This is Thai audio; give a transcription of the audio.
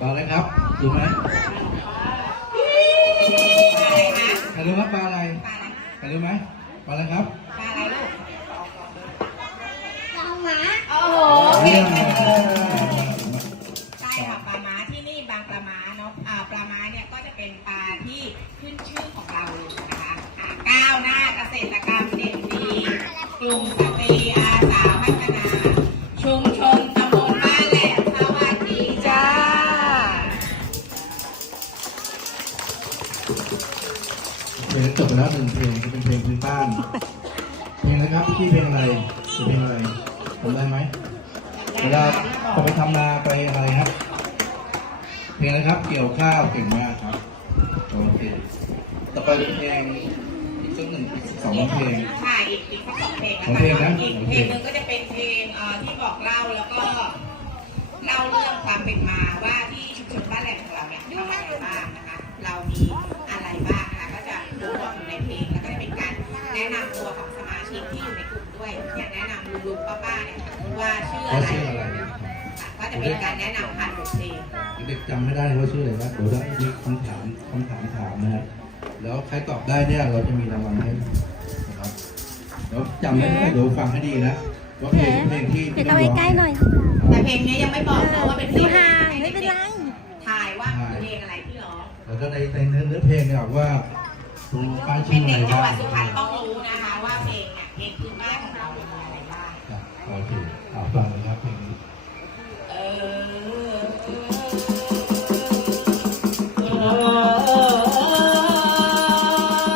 ปลาอะไรครับถูกไหมใครรู้ไหมปลาอะไรใครรู้ไหมปลาอะไรครับ ปลา เพลงจบไปแล้วหนึ่งเพลงก็เป็นเพลงพื้นบ้าน เพลงอะไรครับพี่เพลงอะไรคือเพลงอะไรจำได้ไหมเวลาจะไปทำนาไปอะไรครับ เพลงอะไรครับ เกี่ยวข้าวเก่งมากครับโอเคต่อไปเป็นเพลงอีกสักหนึ่งอีกสองเพลงใช่อีกอีกสักสองเพลงสองเพลงนะ อีกเพลงหนึงก็จะเป็นเพลงเอ่อที่บอกเล่าแล้วก็เล่าเรื่องความเป็นมาว่าที่ชุมชนบ้านแหลมของเราเนี่ยทำอะไรบ้างนะคะ เรามี ด้วยอย่างแนะนำลุงลุงป้าป้าๆเนี่ยว่าชื่อเขาอะไรชื่ออะไรค่ะก็จะเป็นการแนะนำผ่านบทเพลงเด็กจำไม่ได้ว่าชื่ออะไรนะเดี๋ยวจะมีคำถามคำถามถามนะครับแล้วใครตอบได้เนี่ยเราจะมีรางวัลให้นะครับเดี๋ยวจำไม่ได้เดี๋ยวฟังให้ดีนะว่าเพลงเพลงที่ปิดเอาไว้ใกล้หน่อยแต่เพลงนี้ยังไม่บอกนะว่าเป็นเพลดูงห่างให้ไม่เป็นไรทายว่าเป็นเพลงอะไรที่ร้องแล้วก็ในในเนื้อเนื้อเพลงเนี่ยว่าตรงป้ายเป็ชื่อนอะไรเด็กจังหวับ้าดงสุพรรณต้องรู้